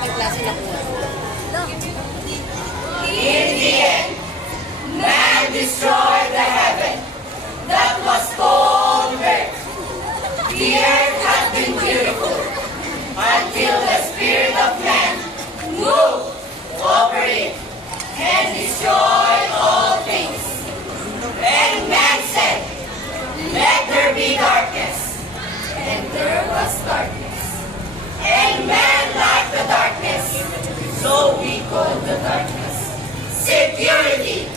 pang klase na kuha. In the end, man destroyed the heaven that was called earth. The earth had been beautiful until the spirit of man moved over it and destroyed all things. And man said, "Let there be darkness." And there was darkness. And man liked the darkness, so we called the darkness security.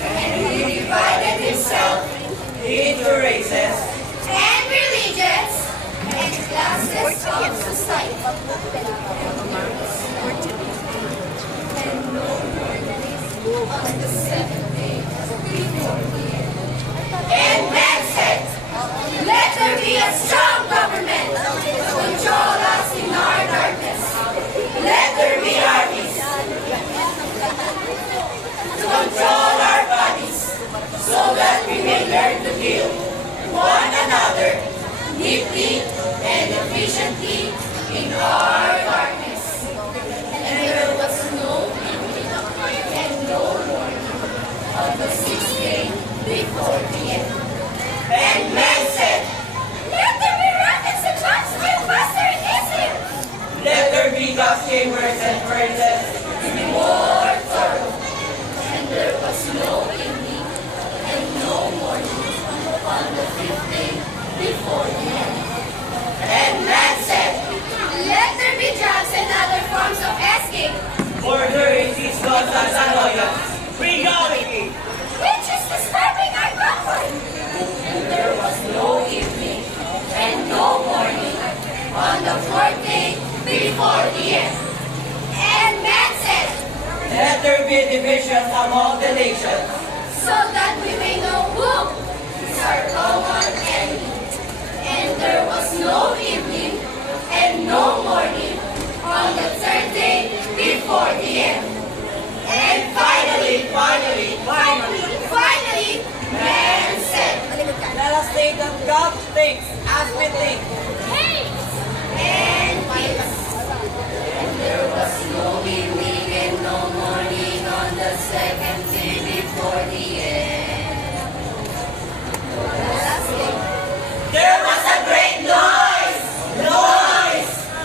And he divided himself into races and religions and classes of society. And no more days on the seventh day before the end. And man said, "Let there be a strong government to control us in our darkness. Let there be armies to control our bodies, so that we may learn to kill one another neatly and efficiently in our darkness." And there was no evening and no morning on the sixth day before the end. And man said, "Let there be rockets and bombs with faster and easier. Let there be gas chambers and furnaces more thorough." And there was no evening and no morning on the fifth day before the end. And man said, "Let there be jobs and other forms of escape, Order is God's annoyance. Frugality. which is disturbing our comfort." And there was no evening and no morning on the fourth day before the end. And man said, Let there be divisions among the nations. "So that we may know who is our common enemy." And there was no evening and no morning on the third day before the end. And finally, man said, Let us say that God thinks as we think. "Hey!" And peace. And there was no evening and no morning on the second day before the end. The last day. There was a great noise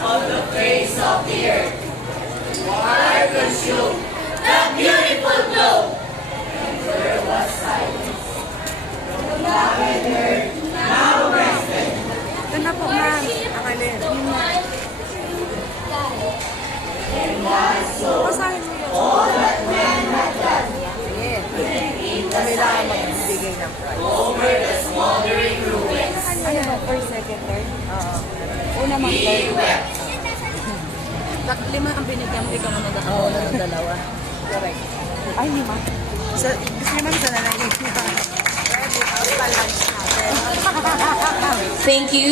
on the face of the earth. Fire consumed the beautiful globe, and there was silence. The earth now rested. Ito na po, ma'am. Akalin. And was so Basahin mo yun. all that man had done. Sige. And in the Kailangan silence magbigay ng prize. over the smoldering ruins, Ano ba? First, second, third? Oo. Una, ma'am, he third. wept. Lima ang binigyan mo, ikaw mo na dalawa. Oo, na dalawa. Correct. Ay, lima. Gusto naman sa nanay. Pwede, pa-lunch natin. Thank you.